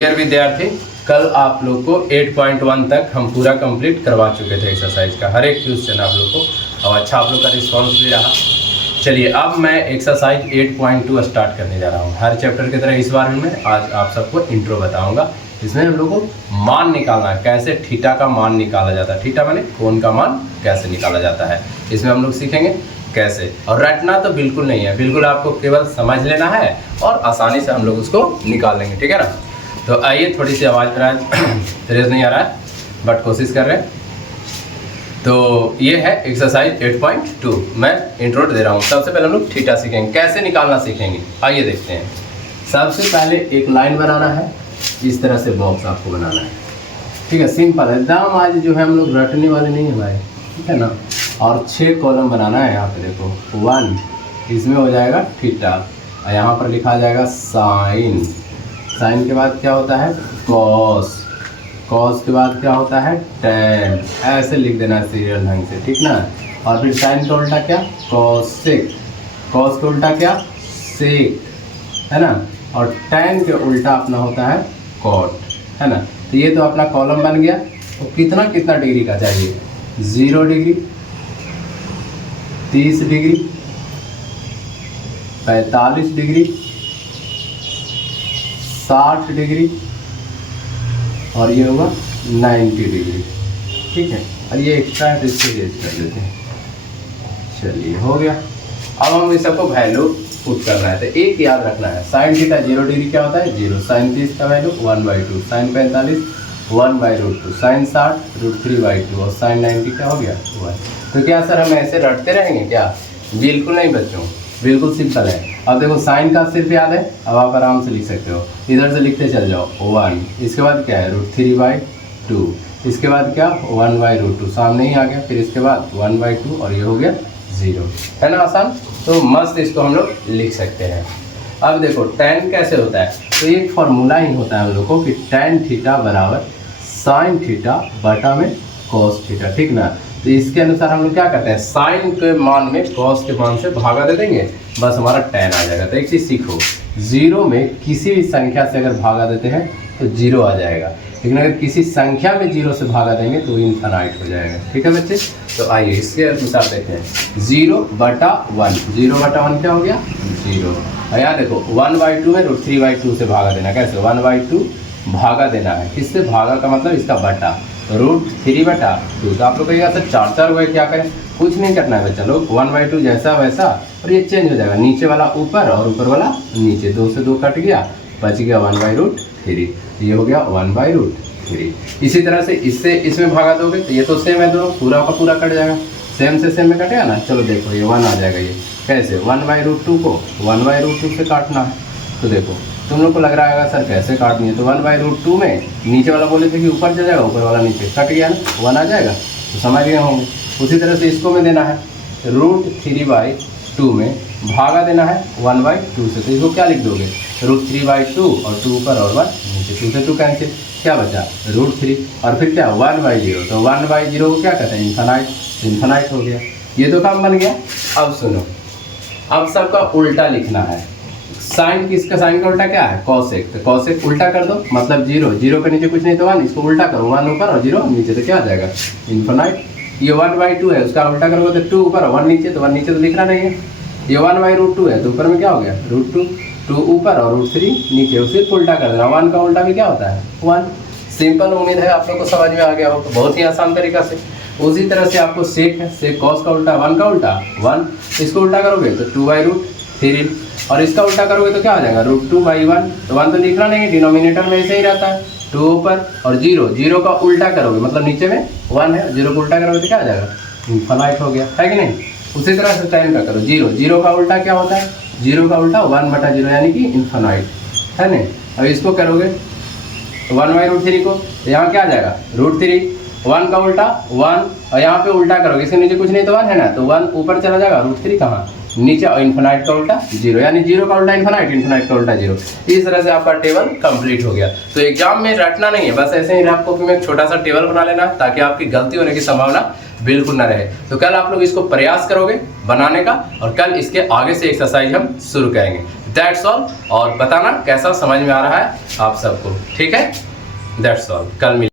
Dear विद्यार्थी, कल आप लोग को 8.1 तक हम पूरा कंप्लीट करवा चुके थे एक्सरसाइज का, हर एक क्वेश्चन आप लोग को, और अच्छा आप लोग का रिस्पांस भी रहा। चलिए अब मैं एक्सरसाइज 8.2 स्टार्ट करने जा रहा हूँ। हर चैप्टर की तरह इस बार में आज आप सबको इंट्रो बताऊंगा। इसमें हम लोग को मान निकालना है, कैसे थीटा का मान निकाला जाता है। थीटा माने कोण का मान कैसे निकाला जाता है, इसमें हम लोग सीखेंगे कैसे। और रटना तो बिल्कुल नहीं है, बिल्कुल आपको केवल समझ लेना है और आसानी से हम लोग उसको निकाल लेंगे, ठीक है ना। तो आइए, थोड़ी सी आवाज़ पर तेज नहीं आ रहा है बट कोशिश कर रहे हैं। तो ये है एक्सरसाइज 8.2, मैं इंट्रो दे रहा हूँ। सबसे पहले हम लोग थीटा सीखेंगे, कैसे निकालना सीखेंगे। आइए देखते हैं। सबसे पहले एक लाइन बनाना है, इस तरह से बॉक्स आपको बनाना है, ठीक है। सिंपल है एकदम। आज जो है हम लोग रटने वाले नहीं है भाई, ठीक है ना। और 6 कॉलम बनाना है। यहाँ पे देखो 1, इसमें हो जाएगा थीटा, और यहाँ पर लिखा जाएगा साइन। साइन के बाद क्या होता है कॉस, कॉस के बाद क्या होता है टैन। ऐसे लिख देना सीरियल ढंग से, ठीक ना। और फिर साइन का उल्टा क्या कॉसेक, कॉस का उल्टा क्या सेक, है ना। और टैन के उल्टा अपना होता है कॉट, है ना। तो ये तो अपना कॉलम बन गया। तो कितना कितना डिग्री का चाहिए, 0 डिग्री, 30 डिग्री, 45 डिग्री, 60 डिग्री, और ये होगा 90 डिग्री, ठीक है। और ये एक्स्ट्रा है तो इसको रेज कर देते हैं। चलिए हो गया। अब हम इस सबको वैल्यू पुट करना है। तो एक याद रखना है, साइन थीटा 0 डिग्री क्या होता है 0, साइन 30 का वैल्यू 1/2, साइन 45 1/√2, साइन 60 √3/2, और साइन 90 क्या हो गया 1। तो क्या सर हम ऐसे रटते रहेंगे क्या, बिल्कुल नहीं बच्चों, बिल्कुल सिंपल है। अब देखो साइन का सिर्फ याद है, अब आप आराम से लिख सकते हो, इधर से लिखते चल जाओ 1, इसके बाद क्या है √3/2, इसके बाद क्या 1/√2, सामने ही आ गया, फिर इसके बाद 1/2, और ये हो गया 0, है ना आसान। तो मस्त इसको हम लोग लिख सकते हैं। अब देखो tan कैसे होता है, तो एक फॉर्मूला ही होता है हम लोग को कि tan थीटा बराबर साइन थीटा बटा में कॉस थीटा, ठीक ना। तो इसके अनुसार हम लोग क्या करते हैं, साइन के मान में कॉस के मान से भागा दे देंगे, बस हमारा tan आ जाएगा। तो एक चीज़ सीखो, 0 में किसी भी संख्या से अगर भागा देते हैं तो 0 आ जाएगा, लेकिन अगर किसी संख्या में 0 से भागा देंगे तो इनफाइनाइट हो जाएगा, ठीक है बच्चे। तो आइए इसके अनुसार देखते हैं, 0/1, 0/1 क्या हो गया 0। और यहाँ देखो 1/2 में √3/2 से भागा देना, कैसे 1/2 भागा देना है, किससे भागा का मतलब इसका बटा, √3/2। तो आप लोग कहिएगा सर 4 हुए क्या करें, कुछ नहीं करना है बच्चा लोग, 1/2 जैसा वैसा, और ये चेंज हो जाएगा, नीचे वाला ऊपर और ऊपर वाला नीचे, 2 से 2 कट गया, बच गया 1/√3, ये हो गया 1/√3। इसी तरह से इससे इसमें भागा दोगे तो ये तो सेम है, दोनों पूरा का पूरा कट जाएगा, सेम से सेम में कटेगा ना। चलो देखो ये 1 आ जाएगा, ये कैसे 1/√2 को 1/√2 से काटना है। तो देखो तुम लोग को लग रहा है सर कैसे काटनी है, तो 1/√2 में नीचे वाला बोले थे कि ऊपर चल जाएगा, ऊपर वाला नीचे कट गया ना, 1 आ जाएगा, तो समझ गए होंगे। उसी तरह से इसको में देना है, √3/2 में भागा देना है 1/2 से, तो इसको क्या लिख दोगे √3/2, और 2 ऊपर और 1 नीचे, 2 से 2 कैंसिल, क्या बचा √3, और फिर क्या 1/0, तो 1/0 को क्या कहते हैं इनफाइनाइट, इनफाइनाइट हो गया। ये तो काम बन गया। अब सुनो, अब सबका उल्टा लिखना है। साइन किसका, साइन का उल्टा क्या है कॉसेक, तो कॉसेक उल्टा कर दो, मतलब 0, 0 के नीचे कुछ नहीं तो 1, इसको उल्टा करो, 1 ऊपर और 0 नीचे, तो क्या आ जाएगा इनफाइनाइट। ये 1/2 है, उसका उल्टा करोगे तो 2 ऊपर और 1 नीचे, तो 1 नीचे तो लिखना नहीं है। ये 1/√2 है, तो ऊपर में क्या हो गया √2, 2 ऊपर और √3 नीचे, उसे उल्टा कर देना। 1 का उल्टा भी क्या होता है 1। सिंपल, उम्मीद है आप लोग को समझ में आ गया हो, तो बहुत ही आसान तरीका से। उसी तरह से आपको सेक है, सेक कॉस का उल्टा 1 का उल्टा 1, इसको उल्टा करोगे तो 2/√3, और इसका उल्टा करोगे तो क्या हो जाएगा √2/1, तो 1 तो लिखना नहीं है, डिनोमिनेटर में ऐसे ही रहता है, 2 ऊपर और 0, 0 का उल्टा करोगे मतलब नीचे में 1 है, 0 को उल्टा करोगे तो क्या आ जाएगा इनफाइनाइट हो गया, है कि नहीं। उसी तरह से टाइम का करो, 0, 0 का उल्टा क्या होता है, 0 का उल्टा 1/0 यानी कि इनफाइनाइट, है नहीं। अब इसको करोगे 1/√3 को, तो यहाँ क्या आ जाएगा √3, 1 का उल्टा 1, और यहाँ पे उल्टा करोगे, इसके नीचे कुछ नहीं तो 1 है ना, तो 1 ऊपर चला जाएगा, √3 कहाँ नीचे, और इनफाइनाइट का उल्टा 0, यानी 0 का उल्टा इनफाइनाइट, इनफाइनाइट का उल्टा 0। इस तरह से आपका टेबल कंप्लीट हो गया। तो एग्जाम में रटना नहीं है, बस ऐसे ही रफ कॉपी में एक छोटा सा टेबल बना लेना है, ताकि आपकी गलती होने की संभावना बिल्कुल ना रहे। तो कल आप लोग इसको प्रयास करोगे बनाने का, और कल इसके आगे से एक्सरसाइज हम शुरू करेंगे। That's all. और बताना कैसा समझ में आ रहा है आप सबको, ठीक है। दैट्स ऑल, कल मिल